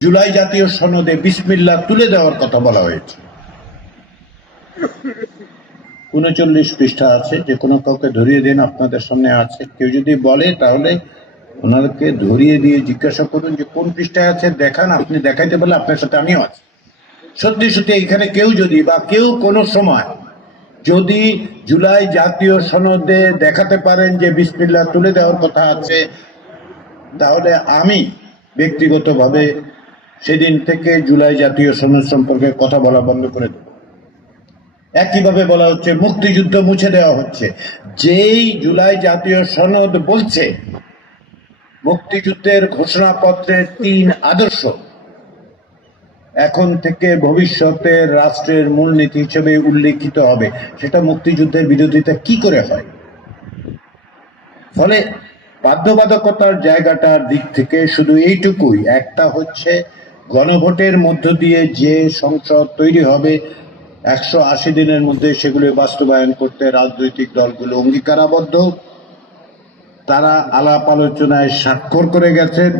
জুলাই জাতীয় সনদে বিসমিল্লাহ তুলে দেওয়ার কথা বলা হয়েছে। ৩৯ পৃষ্ঠা আছে, যে কোনো কাউকে ধরিয়ে দিন, আপনাদের সামনে আছে। কেউ যদি বলে তাহলে ওনাদেরকে ধরিয়ে দিয়ে জিজ্ঞাসা করুন যে কোন পৃষ্ঠায় আছে, দেখান। আপনি দেখাইতে পারলে আপনার সাথে আমিও আছি। সত্যি সত্যি এখানে কেউ যদি বা কেউ কোনো সময় যদি জুলাই জাতীয় সনদে দেখাতে পারেন যে বিসমিল্লাহ তুলে দেওয়ার কথা আছে, তাহলে আমি ব্যক্তিগতভাবে সেদিন থেকে জুলাই জাতীয় সনদ সম্পর্কে কথা বলা বন্ধ করে দেব। একইভাবে বলা হচ্ছে মুক্তিযুদ্ধ মুছে দেওয়া হচ্ছে। যেই জুলাই জাতীয় সনদ বলছে মুক্তিযুদ্ধের ঘোষণাপত্রের ৩ আদর্শ এখন থেকে ভবিষ্যতের রাষ্ট্রের মূলনীতি হিসেবে উল্লেখিত হবে, সেটা মুক্তিযুদ্ধের বিরোধিতা কি করে হয়? ফলে বাধ্যবাধকতার জায়গাটার দিক থেকে শুধু এইটুকুই, একটা হচ্ছে গণভোটের মধ্য দিয়ে যে সংসদ তৈরি হবে ১৮০ দিনের মধ্যে সেগুলো বাস্তবায়ন করতে রাজনৈতিক দলগুলো অঙ্গীকারাবদ্ধ। তারা আলাপ আলোচনায় স্বাক্ষর করে গেছেন।